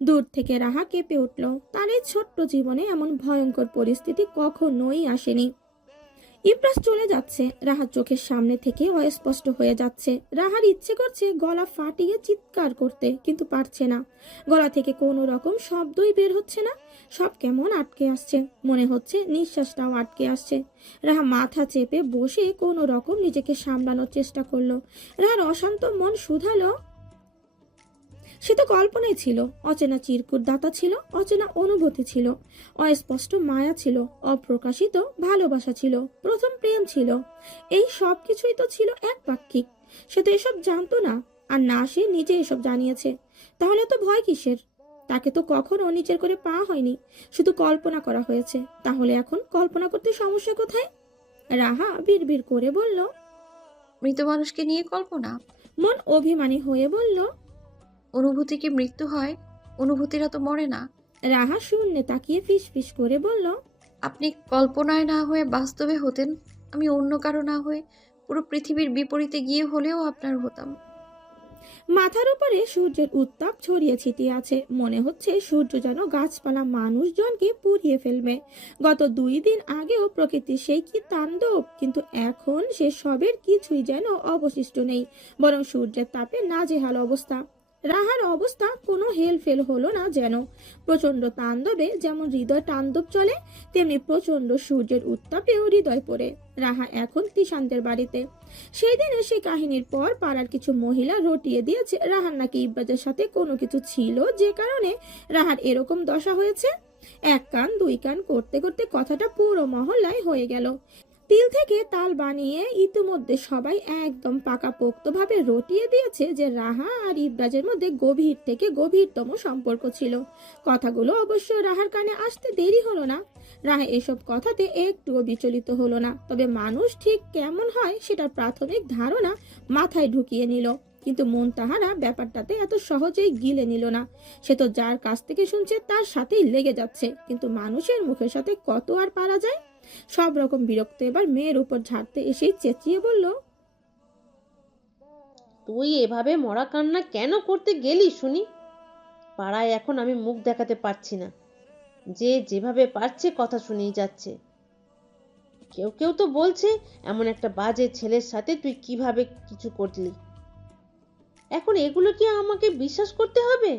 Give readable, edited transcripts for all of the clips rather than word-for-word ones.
দূর থেকে রাহা কেঁপে উঠল। তার এই ছোট্ট জীবনে এমন ভয়ঙ্কর পরিস্থিতি কখনোই আসেনি। ইব্রাস চলে যাচ্ছে, রাহার চোখের সামনে থেকে অস্পষ্ট হয়ে যাচ্ছে। রাহার ইচ্ছে করছে গলা ফাটিয়ে চিৎকার করতে, কিন্তু পারছে না। গলা থেকে কোনো রকম শব্দই বের হচ্ছে না। সব কেমন আটকে আসছে, মনে হচ্ছে নিঃশ্বাসটাও আটকে আসছে। রাহা মাথা চেপে বসে কোনো রকম নিজেকে সামলানোর চেষ্টা করলো। রাহার অশান্ত মন শুধালো, সে তো কল্পনাই ছিল। অচেনা চিরকুট দাতা ছিল, অচেনা অনুভূতি ছিল, অস্পষ্ট মায়া ছিল, অপ্রকাশিত ভালোবাসা ছিল, প্রথম প্রেম ছিল। এই সব কিছুই তো ছিল একপাক্ষিক। সে তো এসব জানতো না, আর না সে নিজে এসব জানিয়েছে। তাহলে তো ভয় কিসের? তাকে তো কখনো নিজের করে পাওয়া হয়নি, শুধু কল্পনা করা হয়েছে। তাহলে এখন কল্পনা করতে সমস্যা কোথায়? রাহা বিড়বিড় করে বলল। মৃত মানুষকে নিয়ে কল্পনা? মন অভিমানী হয়ে বলল। অনুভূতি কি মৃত্যু হয়? অনুভূতিরা তো মরে না। রাহা শূন্যে তাকিয়ে ফিস ফিস করে বলল। আপনি কল্পনায় না হয়ে বাস্তবে হতেন, আমি অন্য কারো না হয়ে পুরো পৃথিবীর বিপরীতে গিয়ে হলেও আপনার হতাম। মাথার উপরে সূর্যের উত্তাপ ছড়িয়ে ছিটিয়ে আছে, মনে হচ্ছে সূর্য যেন গাছপালা মানুষজনকে পুড়িয়ে ফেলবে। গত 2 দিন আগেও প্রকৃতির সেই কি তাণ্ডব, কিন্তু এখন সে সবের কিছুই যেন অবশিষ্ট নেই, বরং সূর্যের তাপে নাজেহাল অবস্থা। রাহার অবস্থা কোনো হেলফেল হলো না যেন। প্রচন্ড তাণ্ডবে যেমন হৃদয় তাণ্ডব চলে, তেমনি প্রচন্ড সূর্যের উত্তাপেও হৃদয় পড়ে। রাহা এখন তিশানদের বাড়িতে। সেই দিনে সেই কাহিনীর পর পাড়ার কিছু মহিলা রটিয়ে দিয়েছে রাহার নাকি ইব্রাজের সাথে কোনো কিছু ছিল, যে কারণে রাহার এরকম দশা হয়েছে। এক কান দুই কান করতে করতে কথাটা পুরো মহল্লায় হয়ে গেল। তিল থেকে তাল বানিয়ে ইতিমধ্যে সবাই একদম পাকাপোক্ত ভাবে রটিয়ে দিয়েছে যে রাহা আর ইব্রাজের মধ্যে গভীর থেকে গভীরতম সম্পর্ক ছিল। কথাগুলো অবশ্য রাহার কানে আসতে দেরি হলো না। রাহা এসব কথাতে একটুও বিচলিত হলো না, তবে মানুষ ঠিক কেমন হয় সেটার প্রাথমিক ধারণা মাথায় ঢুকিয়ে নিল। কিন্তু মন তাহারা ব্যাপারটাতে এত সহজেই গিলে নিল না। সে তো যার কাছ থেকে শুনছে তার সাথেই লেগে যাচ্ছে, কিন্তু মানুষের মুখের সাথে কত আর পারা যায়। সব রকম বিরক্ত এবার মেয়ের উপর ঝাড়তে এসেই চেঁচিয়ে বলল। তুই এভাবে মরা কান্না কেন করতে গেলি শুনি? পাড়ায় এখন আমি মুখ দেখাতে পারছি না। যে যেভাবে পারছে কথা শুনেই যাচ্ছে। কেউ কেউ তো বলছে এমন একটা বাজে ছেলের সাথে তুই কিভাবে কিছু করলি। এখন এগুলো কি আমাকে বিশ্বাস করতে হবে?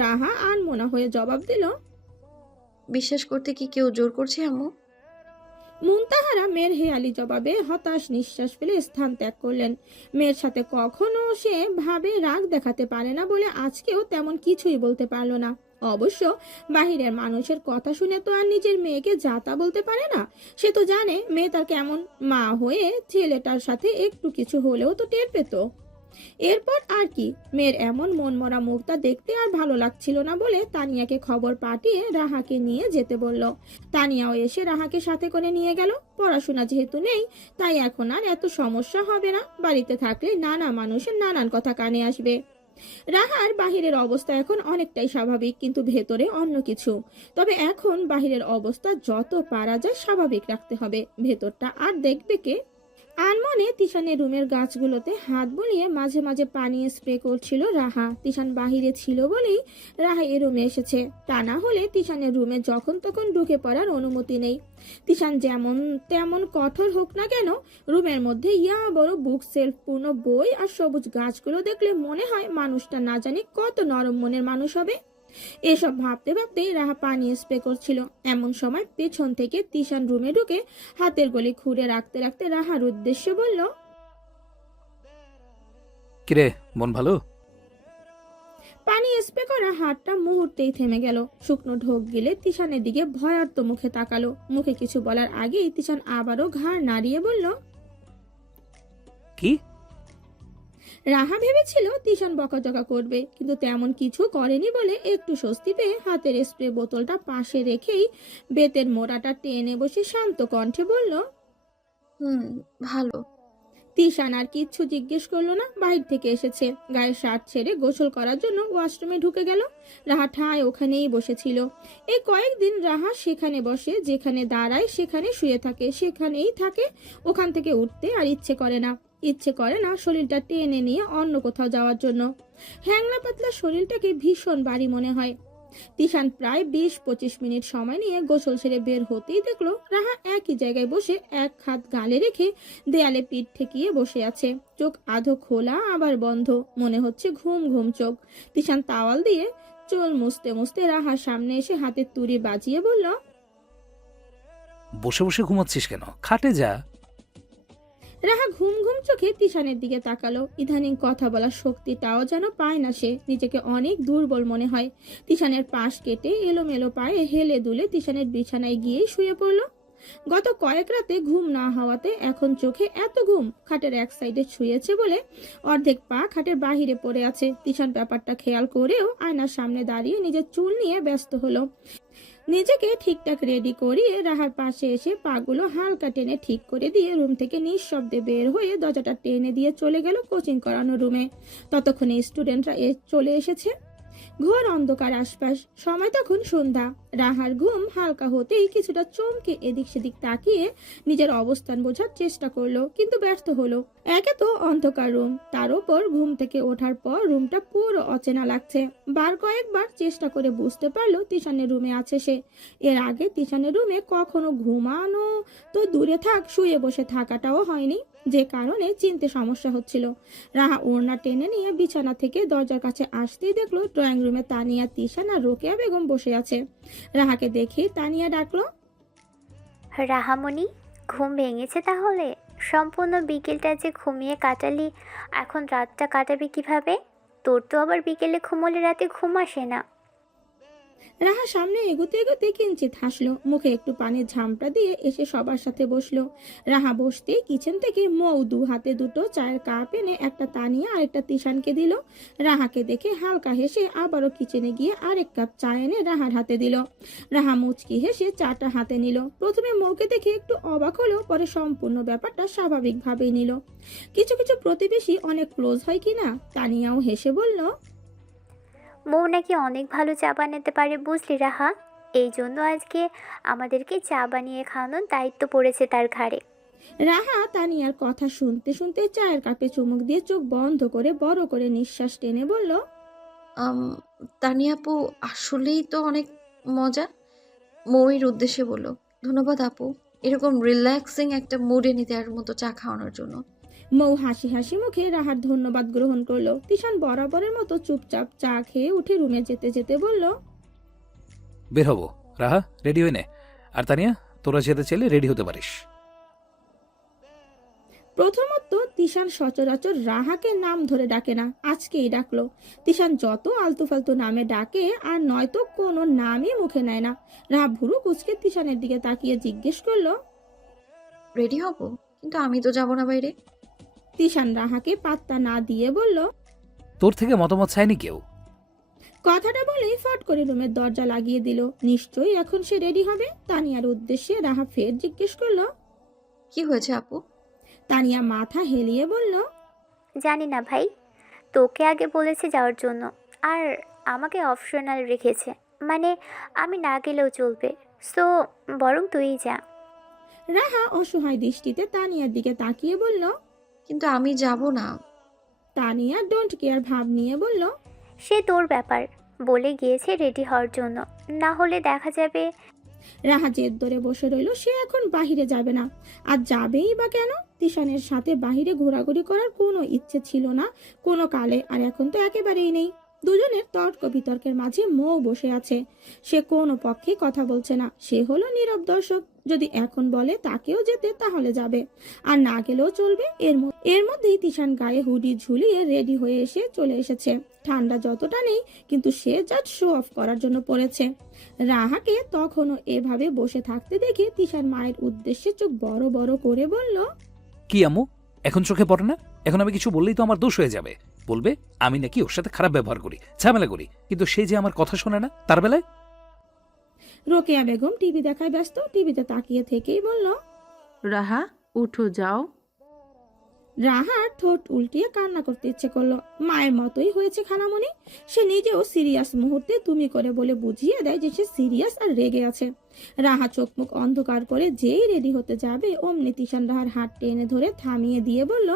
রাহা আনমনা হয়ে জবাব দিল। বিশ্বাস করতে কি কেউ জোর করছে আম্মু? মুনতাহারা মেয়ের হেয়ালি জবাবে হতাশ নিঃশ্বাস ফেলে স্থান ত্যাগ করলেন। মেয়ের সাথে কখনো সে ভাবে রাগ দেখাতে পারে না বলে আজকেও তেমন কিছুই বলতে পারলো না। অবশ্য বাহিরের মানুষের কথা শুনে তো আর নিজের মেয়েকে যাতা বলতে পারে না। সে তো জানে মেয়ে তার কেমন, মা হয়ে ছেলেটার সাথে একটু কিছু হলেও তো টের পেত। এরপর আর কি, মেয়ের এমন মনমরা মুখটা দেখতে আর ভালো লাগছিল না বলে তানিয়াকে খবর পাঠিয়ে রাহাকে নিয়ে যেতে বলল। তানিয়াও এসে রাহাকে সাথে করে নিয়ে গেল। পড়াশোনা যেহেতু নেই, তাই এখন আর এত সমস্যা হবে না। বাড়িতে থাকলে নানা মানুষের নানান কথা কানে আসবে। রাহার বাহিরের অবস্থা এখন অনেকটাই স্বাভাবিক, কিন্তু ভেতরে অন্য কিছু। তবে এখন বাহিরের অবস্থা যত পারা যায় স্বাভাবিক রাখতে হবে, ভেতরটা আর দেখবে কে? আনমনে তিশানের রুমের গাছগুলোতে হাত বুলিয়ে মাঝে মাঝে পানি স্প্রে করছিল রাহা। তিশান বাহিরে ছিল বলেই রাহা এ রুমে এসেছে, তা না হলে তিশানের রুমে যখন তখন ঢুকে পড়ার অনুমতি নেই। তিশান যেমন তেমন কঠোর হোক না কেন, রুমের মধ্যে ইয়া বড় বুক সেলফ পূর্ণ বই আর সবুজ গাছগুলো দেখলে মনে হয় মানুষটা না জানি কত নরম মনের মানুষ হবে। এসব ভাবতে ভাবতে রাহা পানি স্প্রে করছিল। এমন সময় পেছন থেকে তিশান রুমে ঢুকে হাতের গলি খুঁড়ে রাখতে রাখতে রাহার উদ্দেশ্যে বলল। কিরে, মন ভালো? পানি স্প্রে করা হাতটা মুহূর্তেই থেমে গেল। শুকনো ঢোক গিলে তিশানের দিকে ভয়ার্ত মুখে তাকালো। মুখে কিছু বলার আগেই তিশান আবারও ঘাড় নাড়িয়ে বলল। কি? রাহা ভেবেছিল তিশান বকাঝকা করবে, কিন্তু তেমন কিছু করেনি বলে একটু স্বস্তি পেয়ে হাতের স্প্রে বোতলটা পাশে রেখেই বেতের মোড়াটা টেনে বসে শান্ত কণ্ঠে বলল। হুম, ভালো। তিশান আর কিচ্ছু জিজ্ঞেস করলো না। বাহির থেকে এসেছে, গায়ে শার্ট ছেড়ে গোসল করার জন্য ওয়াশরুমে ঢুকে গেল। রাহা ঠায় ওখানেই বসেছিল। এই কয়েকদিন রাহা সেখানে বসে, যেখানে দাঁড়ায় সেখানে শুয়ে থাকে, সেখানেই থাকে। ওখান থেকে উঠতে আর ইচ্ছে করে না। ইচ্ছে করে না শরীরটা টেনে নিয়ে অন্য কোথাও যাওয়ার জন্য। হ্যাংলা পাতলা শরীরটাকে ভীষণ ভারী মনে হয়। তিশান প্রায় 20-25 মিনিট সময় নিয়ে গোসল সেরে বের হতেই দেখলো রাহা একই জায়গায় বসে এক হাত গালে রেখে দেয়ালে পিঠ ঠেকিয়ে বসে আছে। চোখ আধো খোলা আবার বন্ধ, মনে হচ্ছে ঘুম ঘুম চোখ। তিশান তাওয়াল দিয়ে চুল মুছতে মুছতে রাহার সামনে এসে হাতের তুড়ি বাজিয়ে বলল, বসে বসে ঘুমাচ্ছিস কেন? খাটে যা। রাহা ঘুম ঘুম চোখে তিশানের দিকে তাকালো। ইদানিং কথা বলার শক্তিটাও যেন পায় না সে, নিজেকে অনেক দুর্বল মনে হয়। তিশানের পাশ কেটে এলোমেলো পায়ে হেলে দুলে তিশানের বিছানায় গিয়েই শুয়ে পড়ল। গত কয়েক রাতে ঘুম না হওয়াতে এখন চোখে এত ঘুম। খাটের এক সাইডে শুয়েছে বলে অর্ধেক পা খাটের বাহিরে পড়ে আছে। তিশান ব্যাপারটা খেয়াল করেও আয়নার সামনে দাঁড়িয়ে নিজের চুল নিয়ে ব্যস্ত হলো। নিজেকে ঠিকঠাক রেডি করিয়ে রাহার পাশে এসে পাগুলো হালকা টেনে ঠিক করে দিয়ে রুম থেকে নিঃশব্দে বের হয়ে দরজাটা টেনে দিয়ে চলে গেল কোচিং করানোর রুমে। ততক্ষণে স্টুডেন্টরা চলে এসেছে। ঘোর অন্ধকার আশপাশ, সময় তখন সন্ধ্যা। রাহার ঘুম হালকা হতেই কিছুটা চমকে এদিক সেদিক তাকিয়ে নিজের অবস্থান বোঝার চেষ্টা করলো, কিন্তু ব্যর্থ হলো। একে তো অন্ধকার রুম, তার উপর ঘুম থেকে ওঠার পর রুমটা পুরো অচেনা লাগছে। কয়েকবার চেষ্টা করে বুঝতে পারলো তিশানের রুমে আছে সে। এর আগে তিশানের রুমে কখনো ঘুমানো তো দূরে থাক, শুয়ে বসে থাকাটাও হয়নি, যে কারণে চিনতে সমস্যা হচ্ছিল। রাহা ওড়না টেনে নিয়ে বিছানা থেকে দরজার কাছে আসতেই দেখলো ড্রয়িং রুমে তানিয়া, তিশান আর রোকেয়া বেগম বসে আছে। রাহাকে দেখে তানিয়া ডাকলো, রাহামণি, ঘুম ভেঙেছে তাহলে? সম্পূর্ণ বিকেলটা যে ঘুমিয়ে কাটালি, এখন রাতটা কাটাবি কিভাবে? তোর তো আবার বিকেলে ঘুমোলে রাতে ঘুম আসে না। রাহা সামনে এগোতে এগোতে কিঞ্চিত হাসলো, মুখে একটু পানির ঝামটা দিয়ে এসে সবার সাথে বসলো। রাহা বসতেই কিচেন থেকে মৌ দু হাতে দুটো চায়ের কাপ এনে একটা তানিয়া আর একটা তিশানকে দিল। রাহাকে দেখে হালকা হেসে আবারও কিচেনে গিয়ে আরেক কাপ চা এনে রাহার হাতে দিল। রাহা মুচকি হেসে চাটা হাতে নিল। প্রথমে মৌকে দেখে একটু অবাক হলো, পরে সম্পূর্ণ ব্যাপারটা স্বাভাবিকভাবেই নিল। কিছু কিছু প্রতিবেশী অনেক ক্লোজ হয় কিনা। তানিয়াও হেসে বলল, মৌ নাকি অনেক ভালো চা বানাতে পারে, বুঝলি রাহা? এই জন্য আজকে আমাদেরকে চা বানিয়ে খাওয়ানোর দায়িত্ব পড়েছে তার ঘাড়ে। রাহা তানিয়ার কথা শুনতে শুনতে চায়ের কাপে চুমুক দিয়ে চোখ বন্ধ করে বড় করে নিঃশ্বাস টেনে বলল, আম, তানিয়া আপু আসলেই তো অনেক মজা। মৌয়ের উদ্দেশ্যে বলল, ধন্যবাদ আপু, এরকম রিল্যাক্সিং একটা মুডে নিতে আর মতো চা খাওয়ানোর জন্য। মৌ হাসি হাসি মুখে রাহার ধন্যবাদ গ্রহণ করলো। তিশান বরাবরের মতো চুপচাপ চা খেয়ে উঠে রুমে যেতে যেতে বলল, বের হবো। রাহা, রেডি হয়ে নে। আর তানিয়া, তোরা যেতে চাইলে রেডি হতে পারিস। প্রথমত তিশান সচরাচর রাহাকে নাম ধরে ডাকে না, আজকেই ডাকলো। তিশান যত আলতু ফালতু নামে ডাকে আর নয়তো কোনো নামই মুখে নেয় না। রাহা ভুরু কুচকে তিশানের দিকে তাকিয়ে জিজ্ঞেস করলো, রেডি হব, কিন্তু আমি তো যাব না বাইরে। তিশান রাহাকে পাত্তা না দিয়ে বলল, তোর থেকে মতামত চায়নি কেউ। কথাটা বলেই ফট করে রুমের দরজা লাগিয়ে দিল। নিশ্চয়ই এখন সে রেডি হবে। তানিয়ার উদ্দেশ্যে রাহা ফের জিজ্ঞেস করলো, কি হয়েছে আপু? তানিয়া মাথা হেলিয়ে বলল, জানি না ভাই, তোকে আগে বলেছে যাওয়ার জন্য, আর আমাকে অপশনাল রেখেছে, মানে আমি না গেলেও চলবে। সো বরং তুই যা। রাহা অসহায় দৃষ্টিতে তানিয়ার দিকে তাকিয়ে বলল। কিন্তু আমি যাব না। তানিয়া ডোন্ট কেয়ার ভাব নিয়ে বলল, সে তোর ব্যাপার, বলে গিয়েছে রেডি হওয়ার জন্য, না হলে দেখা যাবে। রাহা জেদ ধরে বসে রইল, সে এখন বাহিরে যাবে না। আর যাবেই বা কেন? তিশানের সাথে বাহিরে ঘোরাঘুরি করার কোনো ইচ্ছে ছিল না কোনো কালে, আর এখন তো একেবারেই নেই। দুজনের তর্ক বিতর্কের মাঝে মৌ বসে আছে। সে কোনো পক্ষে কথা বলছে না, সে হলো নীরব দর্শক। যদি এখন বলে তাকেও যেতে তাহলে যাবে, আর না গেলেও চলবে। এর মধ্যেই তিশান গায়ে হুডি ঝুলিয়ে রেডি হয়ে এসে চলে এসেছে। ঠান্ডা যতটা নেই, কিন্তু সে জাস্ট শো অফ করার জন্য পড়েছে। রাহাকে তখনও এভাবে বসে থাকতে দেখে তিশান মায়ের উদ্দেশ্যে চোখ বড় বড় করে বলল, কি আম্মু, এখন চোখে পড়ে না? এখন আমি কিছু বললেই তো আমার দোষ হয়ে যাবে। বলবে আমি নাকি ওর সাথে খারাপ ব্যবহার করি, ঝামেলা করি, কিন্তু সে যে আমার কথা শোনে না তার বেলায়। রোকেয়া বেগম টিভি দেখায় ব্যস্ত। টিভিতে তাকিয়ে থেকেই বলল, রাহা, উঠো, যাও। রাহার ঠোঁট উল্টিয়ে কান্না করতে ইচ্ছে করলো। মায়ের মতোই হয়েছে খানামণি। সে নিজেও সিরিয়াস মুহূর্তে তুমি করে বলে বুঝিয়ে দেয় যে সে সিরিয়াস আর রেগে আছে। রাহা চোখ মুখ অন্ধকার করে যেই রেডি হতে যাবে, অমনি তিশান রাহার হাত টেনে ধরে থামিয়ে দিয়ে বলল,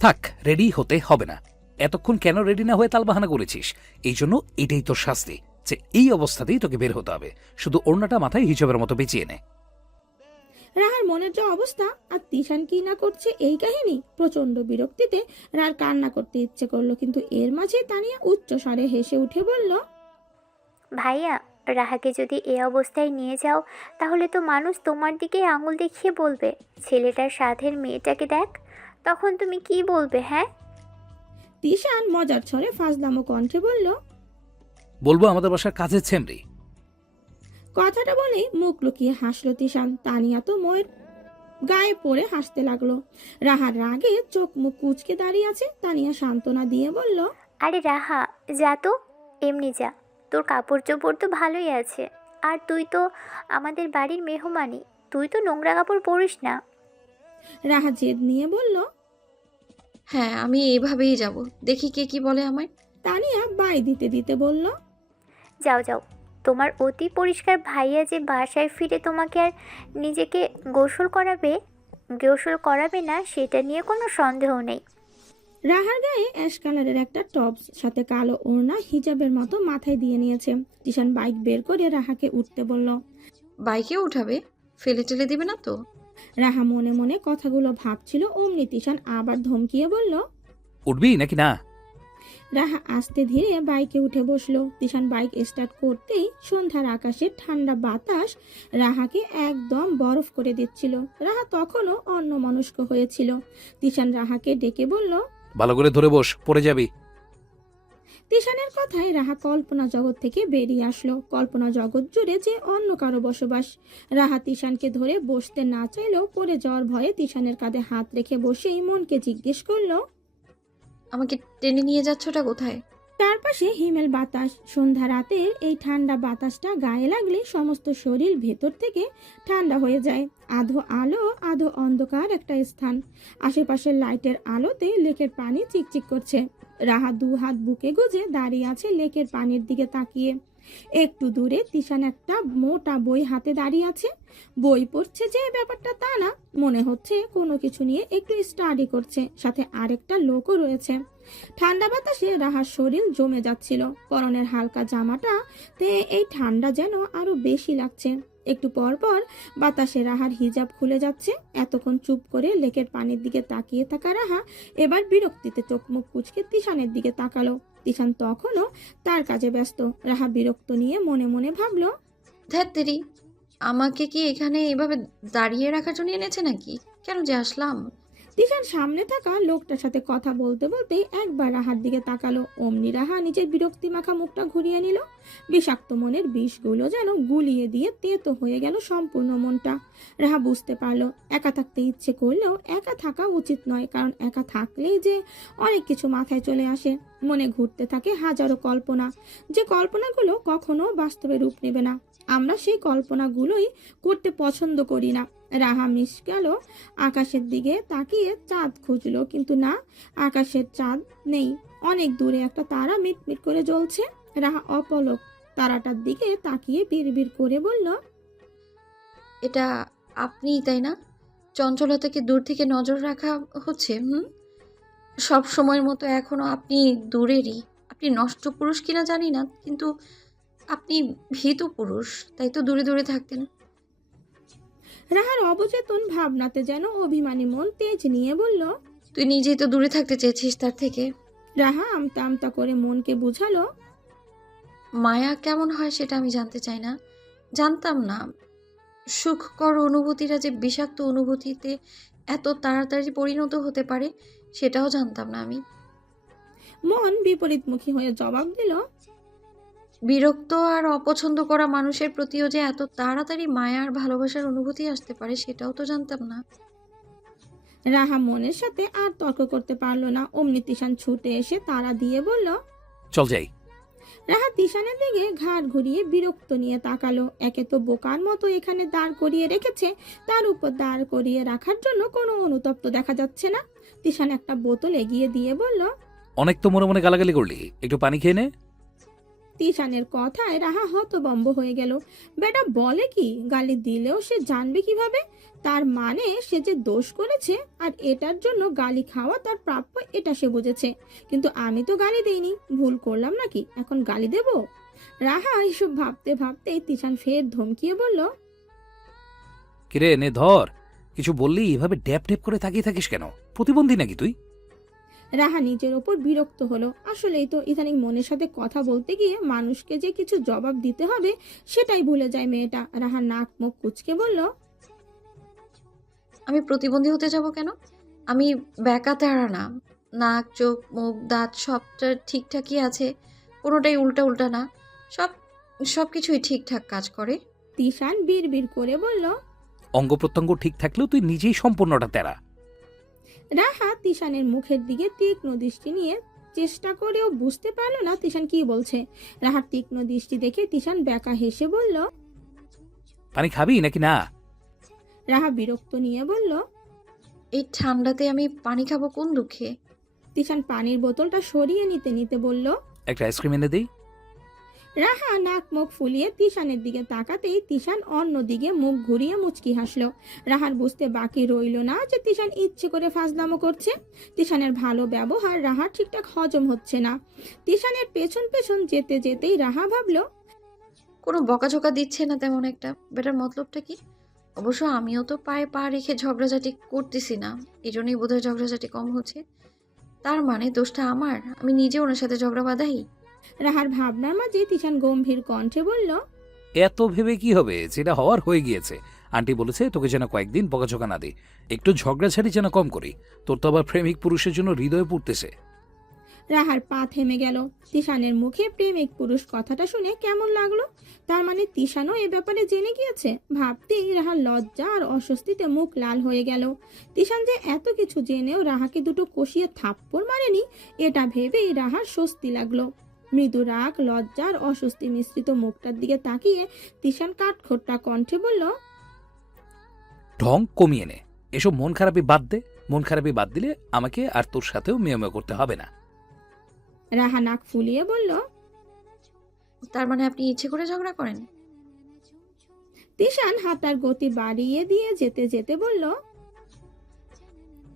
থাক, রেডি হতে হবে না। এতক্ষণ কেন রেডি না হয়ে তালবাহানা করেছিস? এই জন্য এটাই তোর শাস্তি, যে এই অবস্থাতেই তোকে বের হতে হবে। শুধু ওড়নাটা মাথায় হিসাবের মতো পেঁচিয়ে নে। রাহার মনের যে অবস্থা, আর তিশান কি না করছে এই কাহিনী। প্রচন্ড বিরক্তিতে রার কান্না করতে ইচ্ছে করলো, কিন্তু এর মাঝে তানিয়া উচ্চ স্বরে হেসে উঠে বলল, ভাইয়া, রাহাকে যদি এ অবস্থায় নিয়ে যাও তাহলে তো মানুষ তোমার দিকে আঙুল দেখিয়ে বলবে ছেলেটার সাথের মেয়েটাকে দেখ। তখন তুমি কি বলবে? হ্যাঁ, তিশান মজার ছলে ফাজলামো কণ্ঠে বলল। বলবো আমাদের বাসার কাজের ছেমরি। কথাটা বলেই মুখ লুকিয়ে হাসলো তিশান। তানিয়া তো ময়ের গায়ে পড়ে হাসতে লাগলো। রাহার রাগে চোখ মুখ কুঁচকে দাঁড়িয়ে আছে। তানিয়া সান্ত্বনা দিয়ে বলল, আরে রাহা, যা তো, এমনি যা। তোর কাপড় চোপড় তো ভালোই আছে, আর তুই তো আমাদের বাড়ির মেহমানই, তুই তো নোংরা কাপড় পরিস না। রাহা জেদ নিয়ে বলল। হ্যাঁ, আমি এইভাবেই যাব, দেখি কে কি বলে আমায়। তানিয়া বাই দিতে দিতে বলল, যাও যাও, তোমার অতি পরিষ্কার ভাইয়া যে বাসায় ফিরে তোমাকে আর নিজেকে গোসল করাবে না সেটা নিয়ে কোনো সন্দেহ নেই। রাহার গায়ে অ্যাশ কালারের একটা টপস, সাথে কালো ওড়না হিজাবের মতো মাথায় দিয়ে নিয়েছে। তিশান বাইক বের করে রাহাকে উঠতে বলল। বাইকে উঠাবে? ফেলে টেলে দিবে না তো? রাহা মনে মনে কথাগুলো ভাবছিল, অমনি তিশান আবার ধমকিয়ে বলল। উঠবি নাকি না? রাহা আস্তে ধীরে বাইকে উঠে বসলো। তিশান বাইক স্টার্ট করতেই সন্ধ্যার আকাশের ঠান্ডা বাতাস রাহাকে একদম বরফ করে দিচ্ছিল। রাহা তখনও অন্যমনস্ক হয়েছিল। তিশান রাহাকে ডেকে বলল। ভালো করে ধরে বস, পড়ে যাবি। তিশানের কথায় রাহা কল্পনা জগৎ থেকে বেরিয়ে আসলো। কল্পনা জগৎ জুড়ে যে অন্য কারো বসবাস। রাহা তিশানকে ধরে বসতে না চাইলেও পড়ে যাওয়ার ভয়ে তিশানের কাঁধে হাত রেখে বসেই মনকে জিজ্ঞেস করলো, আমাকে টেনে নিয়ে যাচ্ছটা কোথায়? চারপাশে হিমেল বাতাস। সন্ধ্যা রাতের এই ঠান্ডা বাতাসটা গায়ে লাগলে সমস্ত শরীর ভেতর থেকে ঠান্ডা হয়ে যায়। আধো আলো আধো অন্ধকার একটা স্থান। আশেপাশের লাইটের আলোতে লেকের পানি চিকচিক করছে। রাহা দু হাত বুকে গুজে দাঁড়িয়ে আছে লেকের পানির দিকে তাকিয়ে। একটু দূরে তিশান একটা মোটা বই হাতে দাঁড়িয়ে আছে। বই পড়ছে যে ব্যাপারটা তা না, মনে হচ্ছে কোনো কিছু নিয়ে একটু স্টাডি করছে। সাথে আরেকটা লোকও রয়েছে। ঠান্ডা বাতাসে রাহার শরীর জমে যাচ্ছিল। পরনের হালকা জামাটা তে এই ঠান্ডা যেন আরো বেশি লাগছে। একটু পর পর বাতাসে রাহার হিজাব খুলে যাচ্ছে। এতক্ষণ চুপ করে লেকের পানির দিকে তাকিয়ে থাকা রাহা এবার বিরক্তিতে চোখ মুখ কুঁচকে তিশানের দিকে তাকালো। তিশান তখনও তার কাজে ব্যস্ত। রাহা বিরক্ত নিয়ে মনে মনে ভাবলো, ধ্যাত তেরি, আমাকে কি এখানে এভাবে দাঁড়িয়ে রাখার জন্য এনেছে নাকি? কেন যে আসলাম? তিশান সামনে থাকা লোকটার সাথে কথা বলতে বলতেই একবার রাহার দিকে তাকালো। অমনি রাহা নিজের বিরক্তি মাখা মুখটা ঘুরিয়ে নিল। বিষাক্ত মনের বিষগুলো যেন গুলিয়ে দিয়ে তেতো হয়ে গেল সম্পূর্ণ মনটা। রাহা বুঝতে পারলো একা থাকতে ইচ্ছে করলেও একা থাকা উচিত নয়, কারণ একা থাকলেই যে অনেক কিছু মাথায় চলে আসে। মনে ঘুরতে থাকে হাজারো কল্পনা, যে কল্পনাগুলো কখনো বাস্তবে রূপ নেবে না। আমরা সেই কল্পনাগুলোই করতে পছন্দ করি না। রাহা মিস গেল আকাশের দিকে তাকিয়ে চাঁদ খুঁজলো, কিন্তু না, আকাশের চাঁদ নেই। অনেক দূরে একটা তারা মিটমিট করে জ্বলছে। রাহা অপলক তারাটার দিকে তাকিয়ে বিড়বিড় করে বলল, এটা আপনিই তাই না? চঞ্চলতাকে দূর থেকে নজর রাখা হচ্ছে। সব সময়ের মতো এখনো আপনি দূরেরই। আপনি নষ্ট পুরুষ কিনা জানি না, কিন্তু আপনি ভীতু পুরুষ, তাই তো দূরে দূরে থাকতেন। রাহার অবচেতন ভাবনাতে যেন অভিমানী মন তেজ নিয়ে বলল। তুই নিজেই তো দূরে থাকতে চেয়েছিস তার থেকে। রাহা আমতা আমতা করে মনকে বুঝালো, মায়া কেমন হয় সেটা আমি জানতে চাই না, জানতাম না সুখকর অনুভূতিরা যে বিষাক্ত অনুভূতিতে এত তাড়াতাড়ি পরিণত হতে পারে, সেটাও জানতাম না আমি। মন বিপরীতমুখী হয়ে জবাব দিল, বিরক্ত আর অপছন্দ করা মানুষের প্রতিও যে এত তাড়াতাড়ি মায়া আর ভালোবাসার অনুভূতি আসতে পারে, সেটাও তো জানতাম না। রাহা মনের সাথে আর তর্ক করতে পারলো না। অমনি তিশান ছুটে এসে তারা দিয়ে বলল। চল যাই। রাহা তিশানের দিকে ঘাড় ঘুরিয়ে বিরক্ত নিয়ে তাকালো। একে তো বোকার মতো এখানে দাঁড় করিয়ে রেখেছে, তার উপর দাঁড় করিয়ে রাখার জন্য কোনো অনুতপ্ত দেখা যাচ্ছে না। তিশান একটা বোতল এগিয়ে দিয়ে বলল, অনেক তো মনে মনে গালাগালি করলি, একটু পানি খেয়ে নে। তিশানের কথায় রাহা হতবম্ব হয়ে গেল। বেটা বলে কি, গালি দিলেও সে জানবে কিভাবে? তার মানে সে যে দোষ করেছে আর এটার জন্য গালি খাওয়া তার প্রাপ্য, এটা সে বুঝেছে। কিন্তু আমি তো গালি দেইনি, ভুল করলাম নাকি এখন গালি দেব? রাহা এসব ভাবতে ভাবতেই তিশান ফের ধমকিয়ে বলল, কিরে নে ধর, কিছু বললি এভাবে ড্যাপ ড্যাপ করে তাকিয়ে থাকিস কেন? প্রতিবন্ধী নাকি তুই? রাহা নিজের ওপর বিরক্ত হলো। আসলেই তো ইদানিং মনের সাথে কথা বলতে গিয়ে মানুষকে যে কিছু জবাব দিতে হবে সেটাই ভুলে যায় মেয়েটা। রাহা নাক মুখ কুঁচকে বলল, আমি প্রতিবন্ধী হতে যাব কেন? আমি ব্যাকাতেরা না। নাক, চোখ, মুখ, দাঁত সবটা ঠিকঠাকই আছে। কোনোটাই উল্টা উল্টা না। সব সব কিছুই ঠিকঠাক কাজ করে। তিশান বিড়বিড় করে বলল। অঙ্গ প্রত্যঙ্গ ঠিক থাকলেও তুই নিজেই সম্পূর্ণটা তেরা। রাহা তিশানের মুখের দিকে তীক্ষ্ণ দৃষ্টি নিয়ে চেষ্টা করেও বুঝতে পারলো না তিশান কি বলছে। রাহার তীক্ষ্ণ দৃষ্টি দেখে তিশান ব্যাকা হেসে বলল। পানি খাবি নাকি না? রাহা বিরক্ত নিয়ে বলল। এই ঠান্ডাতে আমি পানি খাবো কোন দুঃখে? তিশান পানির বোতলটা সরিয়ে নিতে নিতে বলল। একটা আইসক্রিম এনে দেই? রাহা নাক মুখ ফুলিয়ে তিশানের দিকে তাকাতেই তিশান অন্যদিকে মুখ ঘুরিয়ে মুচকি হাসলো। রাহার বুঝতে বাকি রইল না যে তিশান ইচ্ছে করে ফাজলামো করছে। তিশানের ভালো ব্যবহার রাহার ঠিকঠাক হজম হচ্ছে না। তিশানের পেছন পেছন যেতে যেতেই রাহা ভাবলো, কোনো বকাঝকা দিচ্ছে না তেমন একটা। বেটার মতলবটা কি? অবশ্য আমিও তো পায়ে পা রেখে ঝগড়াঝাটি করতেছি না, এই জন্যই বোধহয় ঝগড়াঝাটি কম হচ্ছে। তার মানে দোষটা আমার, আমি নিজে ওনার সাথে ঝগড়া বাঁধাই। রাহার ভাবনার মাঝে তিশান গম্ভীর কণ্ঠে বলল। এত ভেবে কি হবে? যেটা হওয়ার হয়ে গিয়েছে। আন্টি বলেছে তোকে যেন কয়েকদিন বকাঝকা না দিই, একটু ঝগড়াঝাড়ি যেন কম করি। তোর তো আবার প্রেমিক পুরুষের জন্য হৃদয়ে পড়তেছে। রাহার পা থেমে গেল। তিশানের মুখে প্রেমিক পুরুষ কথাটা শুনে কেমন লাগলো? তার মানে তিশানও এ ব্যাপারে জেনে গিয়েছে। ভাবতেই রাহার লজ্জা আর অস্বস্তিতে মুখ লাল হয়ে গেল। তিশান যে এত কিছু জেনেও রাহাকে দুটো কষিয়ে থাপ্পড় মারেনি, এটা ভেবেই রাহার স্বস্তি লাগলো। মৃদু রাগ, লজ্জা আর অস্বস্তি মিশ্রিত মুখটার দিকে তাকিয়ে তিশান কাঠখোট্টা কণ্ঠে বলল। ঢং কমিয়ে নে, এসব মন খারাপই বাদ দে। মন খারাপই বাদ দিলে আমাকে আর তোর সাথেও মেয়ে করতে হবে না। রাহা নাক ফুলিয়ে বলল। তার মানে আপনি ইচ্ছে করে ঝগড়া করেন? তিশান হাতার গতি বাড়িয়ে দিয়ে যেতে যেতে বলল।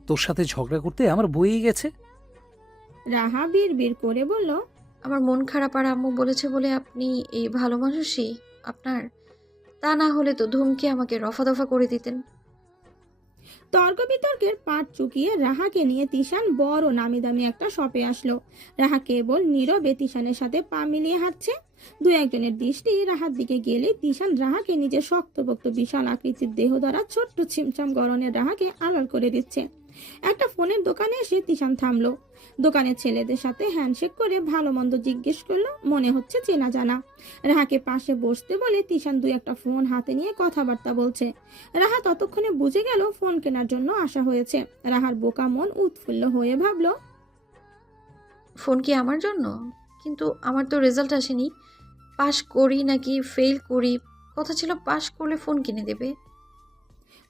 তোর সাথে ঝগড়া করতে আমার বইয়ে গেছে। রাহা বিড়বিড় করে বলল। আমার মন খারাপ আর আম্মু বলেছে বলে আপনি এই ভালো মানুষই আপনার? তা না হলে তো ধমকে আমাকে রফা দফা করে দিতেন। তর্ক বিতর্কের পাট চুকিয়ে রাহাকে নিয়ে তিশান বড় নামি দামি একটা শপে আসলো। রাহা কেবল নীরবে তিশানের সাথে পা মিলিয়ে হাঁটছে। দু একজনের দৃষ্টি রাহার দিকে গেলে তিশান রাহাকে নিজের শক্তপোক্ত বিশাল আকৃতির দেহ দ্বারা ছোট্ট ছিমছাম গরনের রাহাকে আড়াল করে দিচ্ছে। একটা ফোনের দোকানে এসে তিশান থামলো। দোকানের ছেলেদের সাথে হ্যান্ডশেক করে ভালো মন্দ জিজ্ঞেস করলো, মনে হচ্ছে চেনা জানা। রাহাকে পাশে বসতে বলে তিশান দুই একটা ফোন হাতে নিয়ে কথাবার্তা বলছে। রাহা ততক্ষণে বুঝে গেল ফোন কেনার জন্য আসা হয়েছে। রাহার বোকা মন উৎফুল্ল হয়ে ভাবলো, ফোন কি আমার জন্য? কিন্তু আমার তো রেজাল্ট আসেনি। পাশ করি নাকি ফেল করি, কথা ছিল পাশ করলে ফোন কিনে দেবে।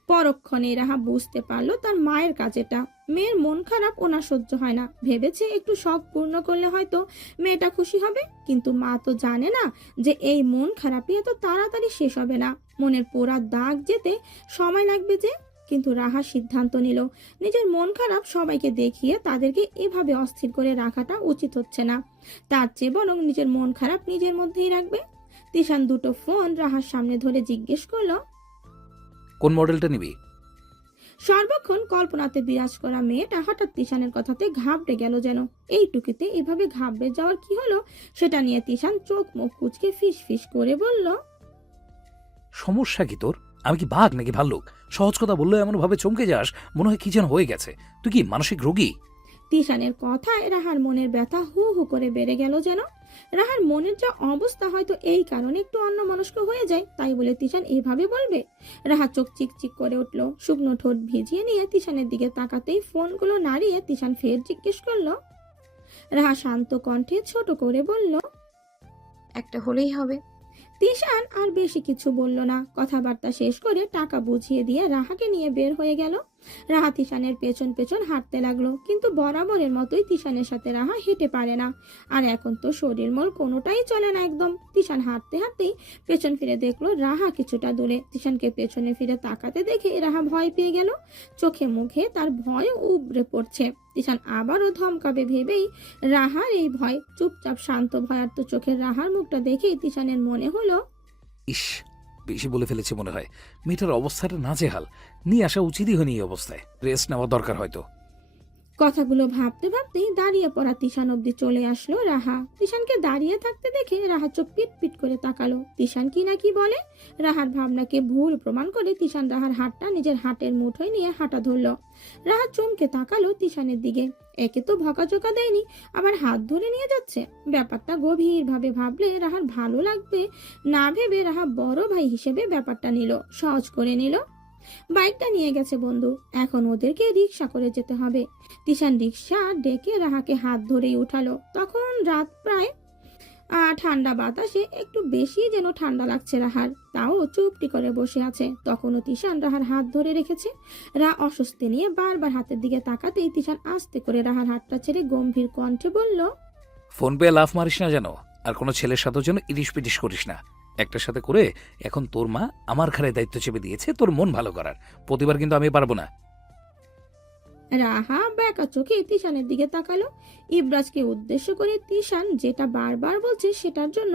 পরক্ষণে রাহা বুঝতে পারলো তার মায়ের কাজেটা। মেয়ের মন খারাপ ওনার সহ্য হয় না। ভেবেছে একটু শখ পূর্ণ করলে হয়তো মেয়েটা খুশি হবে, কিন্তু মা তো জানে না যে এই মন খারাপই এত তাড়াতাড়ি শেষ হবে না। মনের পোড়া দাগ যেতে সময় লাগবে যে। কিন্তু রাহা সিদ্ধান্ত নিল, নিজের মন খারাপ সবাইকে দেখিয়ে তাদেরকে এভাবে অস্থির করে রাখাটা উচিত হচ্ছে না। তার চেয়ে বরং নিজের মন খারাপ নিজের মধ্যেই রাখবে। তিশান দুটো ফোন রাহার সামনে ধরে জিজ্ঞেস করলো, কোন মডেলটা নিবি? সর্বক্ষণ কল্পনাতে বিরাজ করা মেয়েটা হঠাৎ তিশানের কথাতে ঘাবড়ে গেল যেন। এইটুকুতে এভাবে ঘাবড়ে যাওয়ার কি হলো সেটা নিয়ে তিশান চোখ মুখ কুঁচকে ফিস ফিস করে বলল। সমস্যা কি তোর? আমি কি বাঘ নাকি ভাল্লুক? সহজ কথা বললে এমন ভাবে চমকে যাস, মনে হয় কি যেন হয়ে গেছে। তুই কি মানসিক রোগী? তিশানের কথায় রাহার মনের ব্যথা হু হু করে বেড়ে গেল যেন। রাহার মনের যা অবস্থা হয়তো এই কারণে একটু অন্যমনস্ক হয়ে যায়, তাই বলে তিশান এভাবে বলবে? রাহা চোখ চিকচিক করে উঠল। শুকনো ঠোঁট ভিজিয়ে নিয়ে তিশানের দিকে তাকাতেই ফোনগুলো নাড়িয়ে তিশান ফের জিজ্ঞেস করলো। রাহা শান্ত কণ্ঠে ছোট করে বলল। একটা হলেই হবে। তিশান আর বেশি কিছু বলল না। কথাবার্তা শেষ করে টাকা বুঝিয়ে দিয়ে রাহাকে নিয়ে বের হয়ে গেল। রাহা তিশানের পেছন পেছন হাঁটতে লাগলো, কিন্তু বরাবরের মতোই তিশানের সাথে রাহা হেঁটে পারে না। আর এখন তো শরীর মন কোনোটাই চলে না একদম। তিশান হাঁটতে হাঁটতেই পেছন ফিরে দেখলো রাহা কিছুটা দূরে। তিশানকে পেছনে ফিরে তাকাতে দেখে রাহা ভয় পেয়ে গেল। চোখে মুখে তার ভয় উবড়ে পড়ছে। তিশান আবারও ধমকাবে ভেবেই রাহার এই ভয়। চুপচাপ শান্ত ভয়ার্ত চোখের রাহার মুখটা দেখেই তিশানের মনে হলো, ইস, বেশি বলে ফেলেছে মনে হয়। মেয়েটার অবস্থাটা নাজেহাল, নিয়ে আসা উচিতই হয়নি এই অবস্থায়। রেস্ট নেওয়া দরকার হয়তো। কথাগুলো ভাবতে ভাবতেই দাঁড়িয়ে পড়া তিশান অব্দি চলে আসলো রাহা। তিশানকে দাঁড়িয়ে থাকতে দেখে রাহা চোখ পিট পিট করে তাকালো। তিশান কি না কি বলে। রাহার ভাবনাকে ভুল প্রমাণ করে তিশান রাহার হাতটা নিজের হাতের মুঠোয় নিয়ে হাঁটা ধরলো। রাহা চমকে তাকালো তিশানের দিকে। একে তো ভকাচোকা দেয়নি, আবার হাত ধরে নিয়ে যাচ্ছে। ব্যাপারটা গভীর ভাবে ভাবলে রাহার ভালো লাগবে না ভেবে রাহা বড় ভাই হিসেবে ব্যাপারটা নিল, সহজ করে নিল। বাইকটা নিয়ে গেছে বন্ধু, এখন ওদেরকে রিক্সা করে যেতে হবে। তিশান রিক্সা ডেকে রাহাকে হাত ধরেই উঠালো। তখন রাত প্রায় ঠান্ডা বাতাসে একটু বেশি যেন ঠান্ডা লাগছে রাহার। তাও চুপটি করে বসে আছে। তখনও তিশান রাহার হাত ধরে রেখেছে। অস্বস্তি নিয়ে বারবার হাতের দিকে তাকাতেই তিশান আস্তে করে রাহার হাতটা ছেড়ে গম্ভীর কণ্ঠে বলল, ফোন পেয়ে লাফ মারিস না যেন, আর কোনো ছেলের সাথেও যেন ইটিস পিটিস করিস না। একটার সাথে করে এখন তোর মা আমার ঘাড়ে দায়িত্ব চেপে দিয়েছে তোর মন ভালো করার। প্রতিবার কিন্তু আমি পারবো না। রাহা ব্যাকা চোখে তিশানের দিকে তাকালো। ইবরাজকে উদ্দেশ্য করে তিশান যেটা বারবার বলছে সেটার জন্য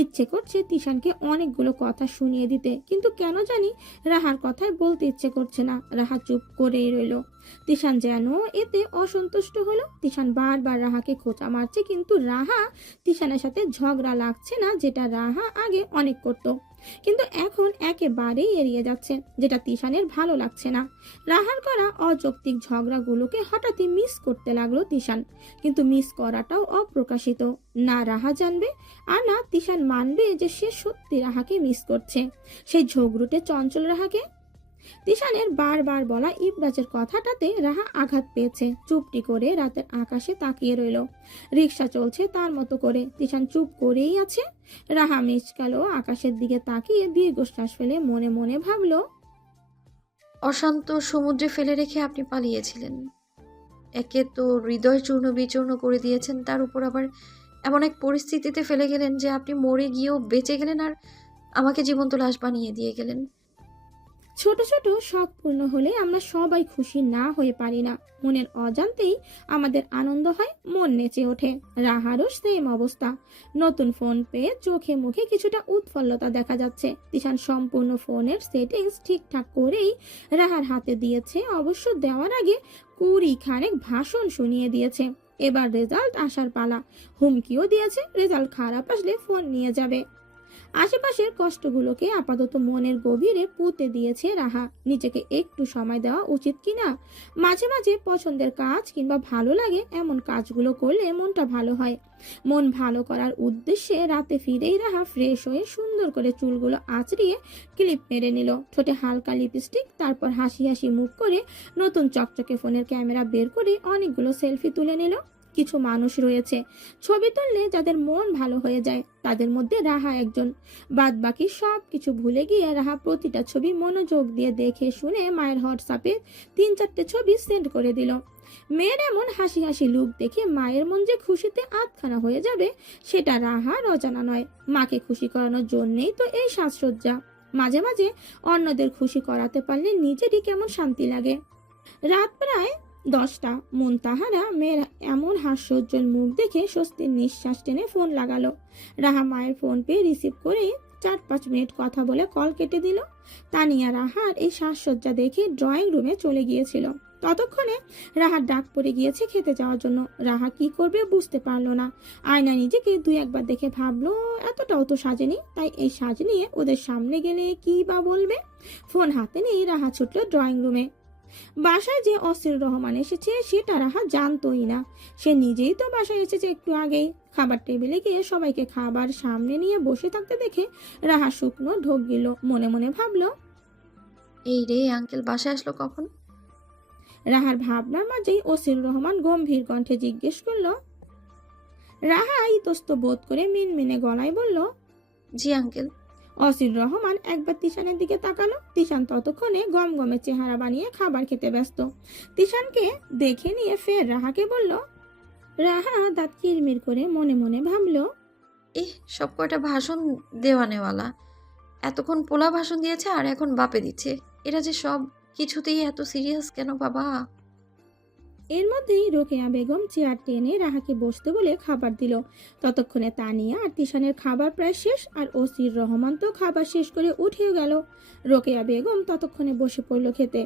ইচ্ছে করছে তিশানকে অনেকগুলো কথা শুনিয়ে দিতে, কিন্তু কেন জানি রাহার কথায় বলতে ইচ্ছে করছে না। রাহা চুপ করেই রইল। তিশান যেন এতে অসন্তুষ্ট হলো। তিশান বারবার রাহাকে খোঁচা মারছে, কিন্তু রাহা তিশানের সাথে ঝগড়া লাগছে না, যেটা রাহা আগে অনেক করতো, কিন্তু এখন একেবারেই এড়িয়ে যাচ্ছে, যেটা তিশানের ভালো লাগছে না। রাহার করা অযৌক্তিক ঝগড়াগুলোকে হঠাৎই মিস করতে লাগলো তিশান, কিন্তু মিস করাটাও অপ্রকাশিত। না রাহা জানবে আর না তিশান মানবে যে সে সত্যি রাহাকে মিস করছে, সেই ঝগড়ুটে চঞ্চল রাহাকে। তিশানের বারবার বলা ইবরাজের কথাটাতে রাহা আঘাত পেয়েছে। চুপটি করে রাতের আকাশে তাকিয়ে রইল। রিক্সা চলছে তার মতো করে, তিশান চুপ করেই আছে। রাহা মিচকালো আকাশের দিকে তাকিয়ে দীর্ঘশ্বাস ফেলে মনে মনে ভাবলো, অশান্ত সমুদ্রে ফেলে রেখে আপনি পালিয়েছিলেন। একে তো হৃদয় চূর্ণ বিচূর্ণ করে দিয়েছেন, তার উপর আবার এমন এক পরিস্থিতিতে ফেলে গেলেন যে আপনি মরে গিয়েও বেঁচে গেলেন, আর আমাকে জীবন্ত লাশ বানিয়ে দিয়ে গেলেন। ছোট ছোট শখ পূর্ণ হলে আমরা সবাই খুশি না হয়ে পারি না। মনের অজান্তেই আমাদের আনন্দ হয়, মন নেচে ওঠে। রাহারও সেম অবস্থা। নতুন ফোন পেয়ে চোখে মুখে কিছুটা উৎফুল্লতা দেখা যাচ্ছে। তিশান সম্পূর্ণ ফোনের সেটিংস ঠিকঠাক করেই রাহার হাতে দিয়েছে। অবশ্য দেওয়ার আগে 20 খানেক ভাষণ শুনিয়ে দিয়েছে। এবার রেজাল্ট আসার পালা। হুমকিও দিয়েছে রেজাল্ট খারাপ আসলে ফোন নিয়ে যাবে। আশেপাশের কষ্টগুলোকে আপাতত মনের গভীরে পুঁতে দিয়েছে রাহা। নিজেকে একটু সময় দেওয়া উচিত কিনা। মাঝে মাঝে পছন্দের কাজ কিংবা ভালো লাগে এমন কাজগুলো করলে মনটা ভালো হয়। মন ভালো করার উদ্দেশ্যে রাতে ফিরেই রাহা ফ্রেশ হয়ে সুন্দর করে চুলগুলো আঁচড়িয়ে ক্লিপ মেরে নিল। ঠোঁটে হালকা লিপস্টিক, তারপর হাসি হাসি মুখ করে নতুন চকচকে ফোনের ক্যামেরা বের করে অনেকগুলো সেলফি তুলে নিল। কিছু মানুষ রয়েছে ছবি তুললে যাদের মন ভালো হয়ে যায়, তাদের মধ্যে রাহা একজন। বাদ বাকি সব কিছু ভুলে গিয়ে রাহা প্রতিটা ছবি মনোযোগ দিয়ে দেখে শুনে মায়ের হোয়াটসঅ্যাপে 3-4টে ছবি সেন্ড করে দিল। মেয়ের এমন হাসি হাসি লুক দেখে মায়ের মন যে খুশিতে আধখানা হয়ে যাবে সেটা রাহার অজানা নয়। মাকে খুশি করানোর জন্যেই তো এই সাজসজ্জা। মাঝে মাঝে অন্যদের খুশি করাতে পারলে নিজেরই কেমন শান্তি লাগে। রাত প্রায় 10টা। মুনতাহারা মেয়ের এমন হাস্যোজ্জ্বল মুখ দেখে স্বস্তির নিঃশ্বাস টেনে ফোন লাগালো। রাহা মায়ের ফোন পেয়ে রিসিভ করে 4-5 মিনিট কথা বলে কল কেটে দিল। তানিয়া রাহার এই সাজসজ্জা দেখে ড্রয়িং রুমে চলে গিয়েছিল। ততক্ষণে রাহার ডাক পড়ে গিয়েছে খেতে যাওয়ার জন্য। রাহা কি করবে বুঝতে পারলো না। আয়না নিজেকে 2-1 বার দেখে ভাবলো এতটাও তো সাজেনি, তাই এই সাজ নিয়ে ওদের সামনে গেলে কি বা বলবে। ফোন হাতে নিয়ে রাহা ছুটলো ড্রয়িং রুমে। বাসায় যে অসির রহমান এসেছে সেটা রাহা জানতোই না। সে নিজেই তো বাসায় এসেছে একটু আগেই। খাবার টেবিলে গিয়ে সবাইকে খাবার সামনে নিয়ে বসে থাকতে দেখে রাহা শুকনো ঢোক গেল। মনে মনে ভাবলো, এই রে, আঙ্কেল বাসায় আসলো কখন? রাহার ভাবনার মাঝেই অসির রহমান গম্ভীর কণ্ঠে জিজ্ঞেস করলো। রাহা ইতস্ত বোধ করে মিনমিনে গলায় বলল, জি আঙ্কেল। অসির রহমান একবার তিশানের দিকে তাকালো। তিশান ততক্ষণে গমগমে চেহারা বানিয়ে খাবার খেতে ব্যস্ত। তিশানকে দেখে নিয়ে ফের রাহাকে বলল। রাহা দাঁত কিরমির করে মনে মনে ভাবলো, সব কয়টা ভাষণ দেওয়া নেওয়ালা। এতক্ষণ পোলা ভাষণ দিয়েছে আর এখন বাপে দিচ্ছে। এরা যে সব কিছুতেই এত সিরিয়াস কেন বাবা? এর মধ্যেই রোকেয়া বেগম চেয়ার টেনে রাহাকে বসতে বলে খাবার দিল। ততক্ষণে তানিয়া আর তিশানের খাবার প্রায় শেষ, আর ওসির রহমান তো খাবার শেষ করে উঠেও গেল। রোকেয়া বেগম ততক্ষণে বসে পড়ল খেতে।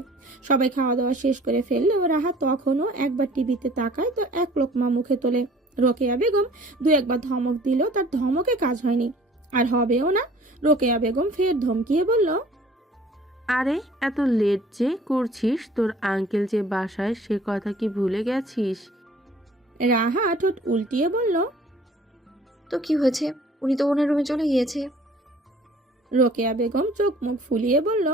সবাই খাওয়া দাওয়া শেষ করে ফেললেও রাহা তখনও একবার টিভিতে তাকায় তো এক লোকমা মুখে তোলে। রোকেয়া বেগম দু একবার ধমক দিল, তার ধমকে কাজ হয়নি, আর হবেও না। রোকেয়া বেগম ফের ধমকিয়ে বলল, আরে এত লেট যে করছিস, তোর আঙ্কেল যে বাসায় সে কথা কি ভুলে গেছিস? রাহা ঠোঁট উল্টিয়ে বলল। তো কি হয়েছে? উনি তো ওনার রুমে চলে গিয়েছে। রোকেয়া বেগম চোখ মুখ ফুলিয়ে বলল,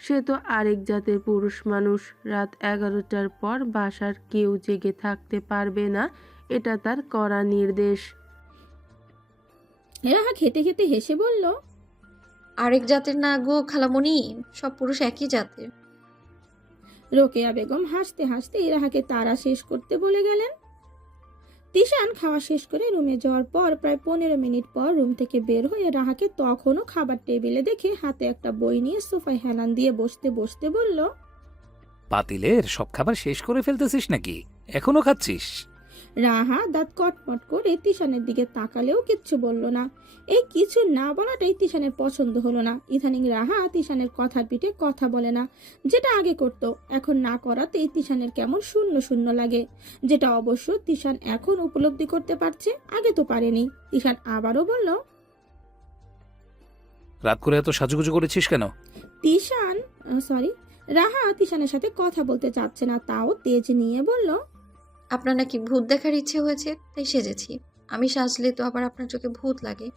সে তো আরেক জাতের পুরুষ মানুষ। রাত 11টার পর বাসার কেউ জেগে থাকতে পারবে না, এটা তার কড়া নির্দেশ। রাহা খেতে খেতে হেসে বলল, আরেক জাতের না গো খালামণি, সব পুরুষ একই জাতের। রোকেয়া বেগম হাসতে হাসতে রাহাকে তাড়া শেষ করতে বলে গেলেন। তিশান খাওয়া শেষ করে রুমে যাওয়ার পর প্রায় 15 মিনিট পর রুম থেকে বের হয়ে রাহাকে তখনও খাবার টেবিলে দেখে হাতে একটা বই নিয়ে সোফায় হেলান দিয়ে বসতে বসতে বলল, পাতিলের সব খাবার শেষ করে ফেলতেছিস নাকি? এখনো খাচ্ছিস? রাহা দাঁত কটমট করে তিশানের দিকে তাকালেও কিচ্ছু বলল না। এই কিছু না বলাটাই তিশানের পছন্দ হলো না। ইদানিং রাহা তিশানের কথার পিঠে কথা বলে না, যেটা আগে করত। এখন না করাতেই তিশানের কেমন শূন্য শূন্য লাগে, যেটা অবশ্য তিশান এখন উপলব্ধি করতে পারছে, আগে তো পারেনি। তিশান আবারও বলল, রাত করে এত সাজুগুজু করেছিস কেন? তিশান সরি রাহা তিশানের সাথে কথা বলতে চাচ্ছে না, তাও তেজ নিয়ে বলল, আপনার নাকি ভূত দেখার ইচ্ছে হয়েছে, তাই সেজেছি। আমি সাজলে তো আবার আপনার চোখে ভূত লাগে।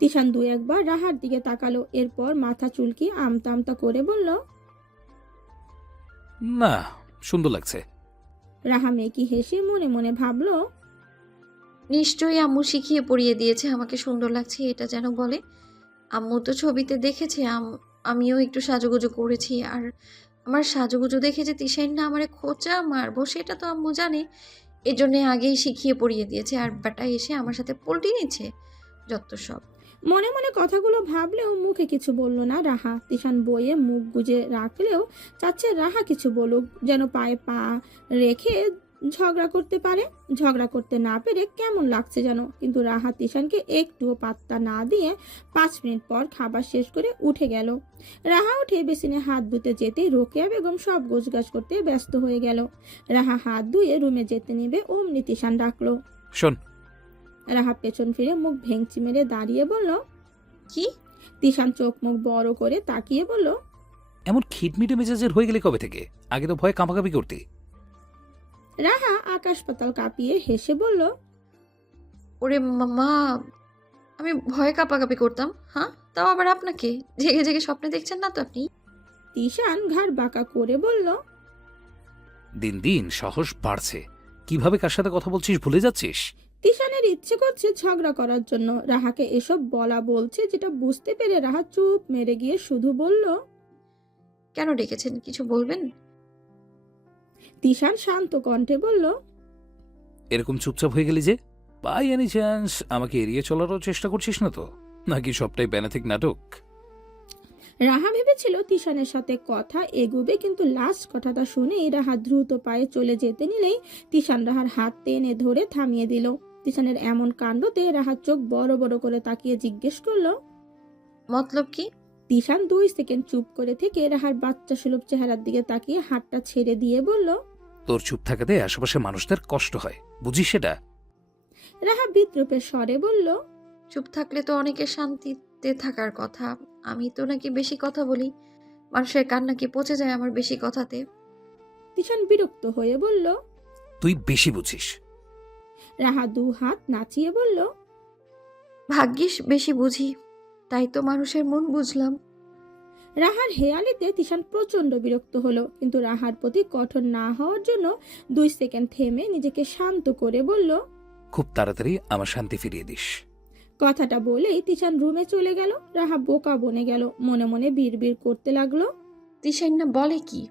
তিশান দু একবার রাহার দিকে তাকালো, এরপর মাথা চুলকি আমতা আমতা করে বলল, না, সুন্দর লাগছে। রাহা মেকি হেসে মনে মনে ভাবলো, নিশ্চয়ই আম্মু শিখিয়ে পড়িয়ে দিয়েছে আমাকে সুন্দর লাগছে এটা যেন বলে। আম্মু তো ছবিতে দেখেছে, আমিও একটু সাজুগুজু করেছি। আর আমার সাজুগুজু দেখে যে তিশাইন না আমারে খোঁচা মারবো সেটা তো আম্মু জানে, এজন্যে আগেই শিখিয়ে পড়িয়ে দিয়েছে। আর বেটা এসে আমার সাথে পল্টি নিচ্ছে, যত সব। মনে মনে কথাগুলো ভাবলেও মুখে কিছু বলল না রাহা। তিশান বইয়ে মুখ গুজে রাখলেও চাচ্ছে রাহা কিছু বলুক, যেন পায়ে পা রেখে ঝগড়া করতে পারে। ঝগড়া করতে না পেরে কেমন লাগছে যেন। কিন্তু রাহা তিশানকে একটুও পাত্তা না দিয়ে 5 মিনিট পর খাবার শেষ করে উঠে গেল। রাহা উঠে বেসিনে হাত ধুতে যেতে রোকেয়া বেগম সব গোছগাছ করতে ব্যস্ত হয়ে গেল। রাহা হাত ধুয়ে রুমে যেতে নেবে অমনি তিশান ডাকলো। শোন, রাহা পেছন ফিরে মুখ ভেঙচি মেরে দাঁড়িয়ে বলল, কি? তিশান চোখ মুখ বড় করে তাকিয়ে বলল, এমন খিটমিটে মেজাজের হয়ে গেলে কবে থেকে? আগে তো ভয়ে কাঁপাকাঁপি করতে। রাহা আকাশ পাতাল কাঁপিয়ে হেসে বলল, ওরে মামা, আমি ভয়ে কাঁপাকাঁপি করতাম? হ্যাঁ, তাও আবার আপনাকে? জেগে জেগে স্বপ্নে দেখছেন না তো আপনি? তিশান ঘাড় বাঁকা করে বলল, দিন দিন সাহস বাড়ছে। কিভাবে কার সাথে কথা বলছিস ভুলে যাচ্ছিস? তিশানের ইচ্ছে করছে ঝগড়া করার জন্য। রাহাকে এসব বলা বলছে, যেটা বুঝতে পেরে রাহা চুপ মেরে গিয়ে শুধু বলল, কেন ডেকেছেন, কিছু বলবেন? তিশান শান্ত কণ্ঠে বলল, এরকম চুপচাপ হয়ে গেলি যে? বাই এনি চান্স আমাকে এড়িয়ে চলারও চেষ্টা করছিস না তো? নাকি সবটাই ব্যানাথিক নাটক? রাহা ভেবেছিল তিশানের সাথে কথা এগুবে, কিন্তু লাস্ট কথাটা শুনেই রাহা দ্রুত পায়ে চলে যেতে নিলেই তিশান রাহার হাত টেনে ধরে থামিয়ে দিল। তিশানের এমন কাণ্ডতে রাহার চোখ বড় বড় করে তাকিয়ে জিজ্ঞেস করলো, মতলব কি? তিশান 2 সেকেন্ড চুপ করে থেকে রাহার বাচ্চা সুলভ চেহারার দিকে তাকিয়ে হাতটা ছেড়ে দিয়ে বলল, তোর চুপ থাকাতে আশেপাশে মানুষদের কষ্ট হয়, বুঝিস সেটা? রাহা বিদ্রুপের স্বরে বলল, চুপ থাকলে তো অনেকের শান্তিতে থাকার কথা। আমি তো নাকি বেশি কথা বলি, মানুষের কান নাকি পচে যায় আমার বেশি কথাতে। তিশান বিরক্ত হয়ে বলল। তুই বেশি বুঝিস। রাহা 2 হাত নাচিয়ে বলল, ভাগ্যিস বেশি বুঝি, তাই তো মানুষের মন বুঝলাম। রাহার হেয়ালিতে তিশান প্রচন্ড বিরক্ত হলো, কিন্তু রাহার প্রতি কঠোর না হওয়ার জন্য 2 সেকেন্ড থেমে নিজেকে শান্ত করে বলল, খুব তাড়াতাড়ি আমার শান্তি ফিরিয়ে দিস। কথাটা বলেই তিশান রুমে চলে গেল। রাহা বোকা বনে গেল, মনে মনে বিড়বিড় করতে লাগলো। তিশাইন না বলে কি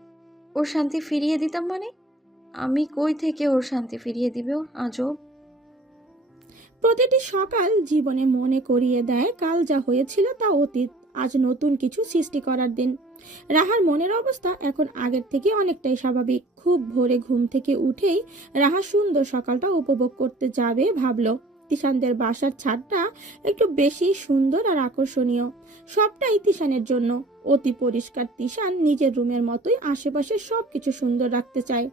ওর শান্তি ফিরিয়ে দিতাম মানে? আমি কই থেকে ওর শান্তি ফিরিয়ে দিব আজব। প্রতিটি সকাল জীবনে মনে করিয়ে দেয় কাল যা হয়েছিল তা অতীত, আজ নতুন কিছু সৃষ্টি করার দিন। রাহার মনের অবস্থা এখন আগের থেকে অনেকটাই স্বাভাবিক। খুব ভোরে ঘুম থেকে উঠেই রাহা সুন্দর সকালটা উপভোগ করতে যাবে ভাবলো। তিশানদের বাসার ছাদটা একটু বেশি সুন্দর আর আকর্ষণীয়, সবটাই তিশানের জন্য। অতি পরিষ্কার তিশান নিজের রুমের মতোই আশেপাশে সবকিছু সুন্দর রাখতে চায়।